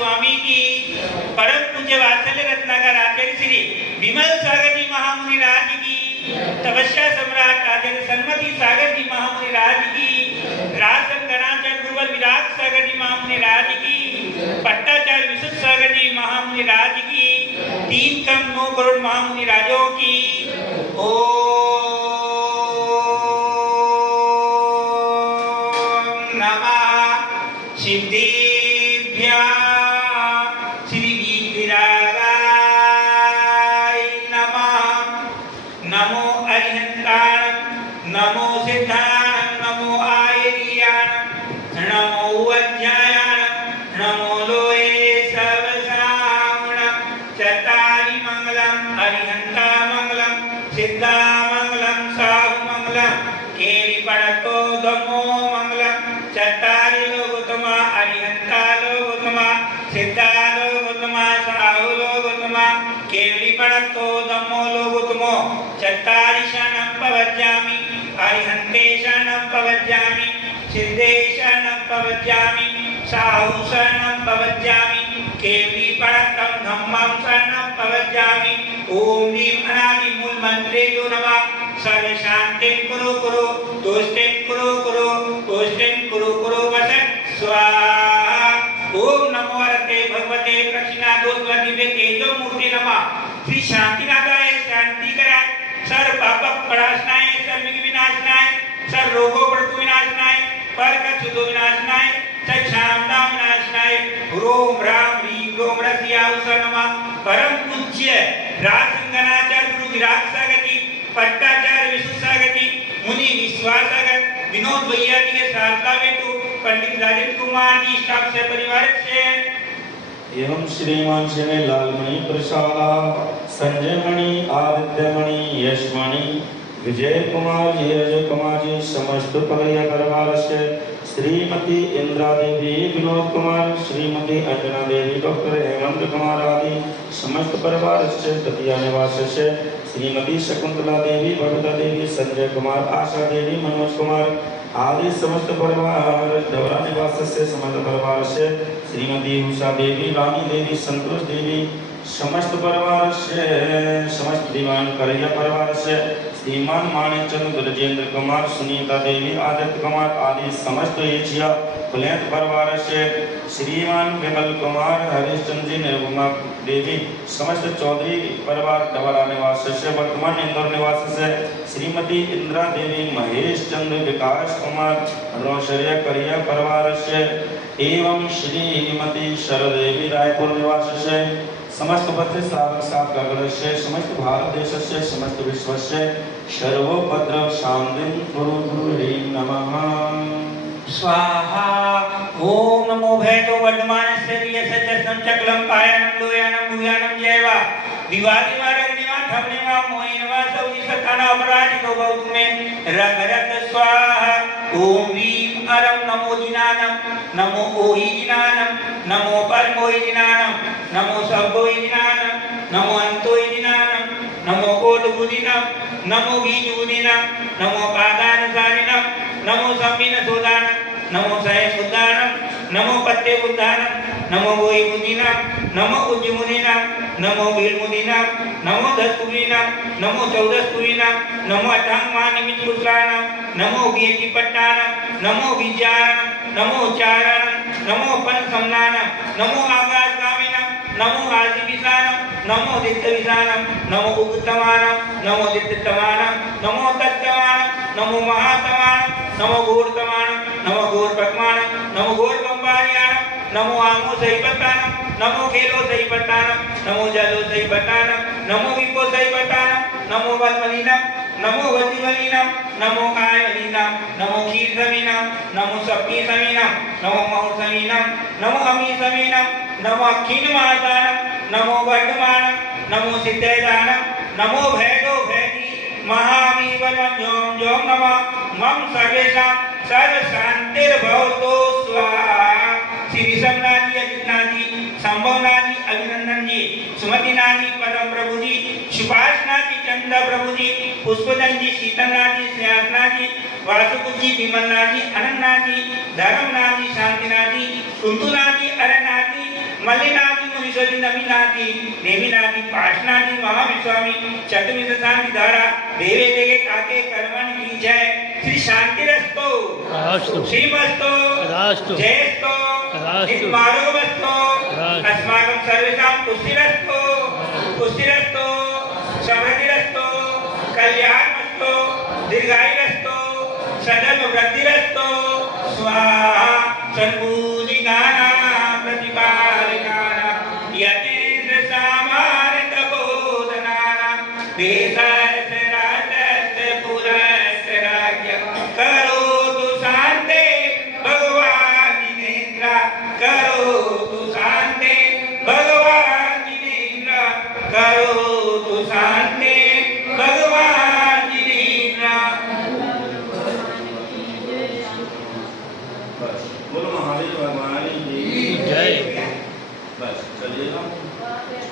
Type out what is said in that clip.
स्वामी की, परम पूज्य वात्सल्य रत्नाकर आचार्य श्री विमल सागर जी महामुनि राज की, तपस्या सम्राट आचार्य सन्मति सागर जी महामुनि राज की, राजन गणाचार्य गुरुवर विराट सागर जी महामुनि राज की, पट्टाचार्य विशुद्ध सागर जी महामुनि राज की, 3 कम 9 करोड़ महामुनि राजों की। ओम नमः सिद्धिभ्यां श्री वीतरागाय नमः। नमो अरिहंताय, नमो सिद्धाय, नमो आयर्याय, नमो अध्यायाय, नमो लोये सर्वसावणं। चत्तारि मंगलम अरिहंता मंगलम, सिद्धा मंगलम, साहु मंगलम, केरि पड़तो धम्मो मंगलम। चत्तारि लोकोत्तमा, अरिहंता लोकोत्तमा, सिद्धा लोकोत्तमा, साहु लोकोत्तमा, केरि पड़तो धम्मो लोकोत्तमो। चत्तारि शरणं प्रवज्यामि, अरिहन्ते शरणं प्रवज्यामि, सिद्धे शरणं प्रवज्यामि, साहु शरणं प्रवज्यामि, केवली पड़तं धम्मं शरणं प्रवज्यामि। ओम ह्रीं अनादि मूल मंत्रे जो नमः। सर्व शांतिं कुरु कुरु, तुष्टिं कुरु कुरु, पुष्टिं कुरु कुरु वसन् स्वाहा। ओम नमो वरते भगवते प्रक्षिणादोषवती तेजो मूर्ति नमः। श्री शांतिनाथाय शांति कराय, सर्व पाप प्रणाशनाय, सर्व विनाशनाय, सर्व रोगों प्रतु विनाशनाय, परक सुदो विनाशनाय, सच्चामदा विनाशनाय। ओम राम ह्रीं ओम रसियाउस नमः। परम पूज्य राजसंगनाचार्य गुरु विराट सागर जी, पट्टाचार्य विशुद्ध सागर जी, मुनि विश्वास सागर, विनोद भैया जी के सारदा बेटू पंडित राजेंद्र कुमार जी स्टाफ से परिवार से एवं श्रीमान श्री लालमणि प्रसाद, संजय मणि, आदित्य मणि, यशमणि, विजय कुमार जी, अजय कुमार जी, समस्त पगैया परिवार से श्रीमती इंद्रा देवी, विनोद कुमार, श्रीमती अंजना देवी, डॉक्टर हेमंत कुमार आदि समस्त परिवार से ततिया निवास से श्रीमती शकुंतला देवी, बबीता देवी, संजय कुमार, आशा देवी, मनोज कुमार आदि समस्त परिवार डोरा निवास से समस्त परिवार से श्रीमती उषा देवी, रानी देवी, संतोष देवी समस्त परिवार से समस्त दीवान करैया परिवार से श्रीमान माणिकचंद, ब्रजेंद्र कुमार, सुनीता देवी, आदित्य कुमार आदि समस्त एशिया बुलंद परिवार से श्रीमान विमल कुमार, हरिश्चंद्र जी, निर्गुमा देवी समस्त चौधरी परिवार डबरा निवास से वर्तमान इंदौर निवास से श्रीमती इंदिरा देवी, महेश चंद्र, विकास कुमार, रोशरिया करिया परिवार से एवं श्रीमती शरदेवी रायपुर निवास से समस्त बच्चे श्रावक सात गगन से समस्त भारत देश से समस्त विश्व से सर्वोपद्रव शांतिं कुरु गुरु ह्रीं नमः स्वाहा। ओम नमो भैतो वर्धमानस्य यशस्यं चक्लं पायानं लोयानं भूयानं जयवा विवादी मारग्निवा धमनिवा मोहिनवा सौजी सताना अपराजितो भवतु मे रग रग स्वाहा। ओम ह्रीं अरं नमो जिनानं, नमो ओहि जिनानं, नमो परमोहि जिनानं, नमो सब्बोहि जिनानं, नमो अन्तोहि जिनानं, नमो कोटबुदिनं, नमो बीजबुदिनं, नमो पादानुसारिणं, नमो सम्मीन सोदानं, नमो सय सुदानं, नमो पत्ते बुद्धानं, नमो गोई बुद्धिनं, नमो उज्जमुनिनं, नमो बीलमुनिनं, नमो दस्तुविनं, नमो चौदस्तुविनं, नमो अठांगमानिमित्पुत्रानं, नमो बीयतिपट्टानं, नमो विज्ञानं, नमो उच्चारणं, नमो पंचसमनानं, नमो आकाशगामिनं, नमो आदिविसानं, नमो दित्तविसानं, नमो उक्तमानं, नमो दित्तमानं, नमो तत्तमानं, नमो महातमानं, नमो घोरतमानं, नमो घोरपक्मानं, नमो घोरपंपार्यानं, नमो आमो सहीपतानं, नमो खेलो सहीपतानं, नमो जलो सहीपतानं, नमो विपो सहीपतानं, नमो वल्मलिनं, नमो वल्लिवलिनं, नमो कायवलिनं, नमो क्षीरसमिनं, नमो सप्तसमिनं, नमो महसमिनं, नमो अमीसमिनं, नमो अक्षीणमासानं, नमो वर्धमानं, नमो सिद्धैदानं, नमो भैदो भैदी महामीवनं जों जों नमः मम सर्वेषां सर्व शांतिर्भवतु स्वाहा। श्री समनाजी, अजितनाजी, संभवनाजी, अभिनंदन जी, सुमतिनाजी, परम प्रभु जी, सुभाषनाजी, चंद्र प्रभु जी, पुष्पदन जी, शीतलनाजी, श्रेयासनाजी, वासुकुल जी, विमलनाजी, अनन्नाजी, धर्मनाजी, शांतिनाजी, कुंतुनाजी, अरनाजी, मल्लिनाथी मुनीश्वरी नमीनाथी नेमिनाथी पाशनाथी महाविस्वामी चतुर्विध शांति धारा देवे देगे काके कर्मण की जय श्री शांतिरस्तो रास्तु श्रीमस्तो रास्तु जयस्तो रास्तु नित्मारोगस्तो रास्तु अस्माकं सर्वेषां पुष्टिरस्तो पुष्टिरस्तो समृद्धिरस्तो कल्याणमस्तो दीर्घायुरस्तो सदैव वृद्धिरस्तो स्वाहा सर्वभूतिकानां प्रतिपालकानां यतेन्द्र सामान्य तपोधनानां देशस्य राजस्य पुरस्य राज्यं करोतु शान्ते भगवान् जिनेन्द्र करोतु शान्ते भगवान् जिनेन्द्र करोतु शान्ते भगवान् जिनेन्द्र बस बोलो महादेव भगवान की जय। बस चलिए ना।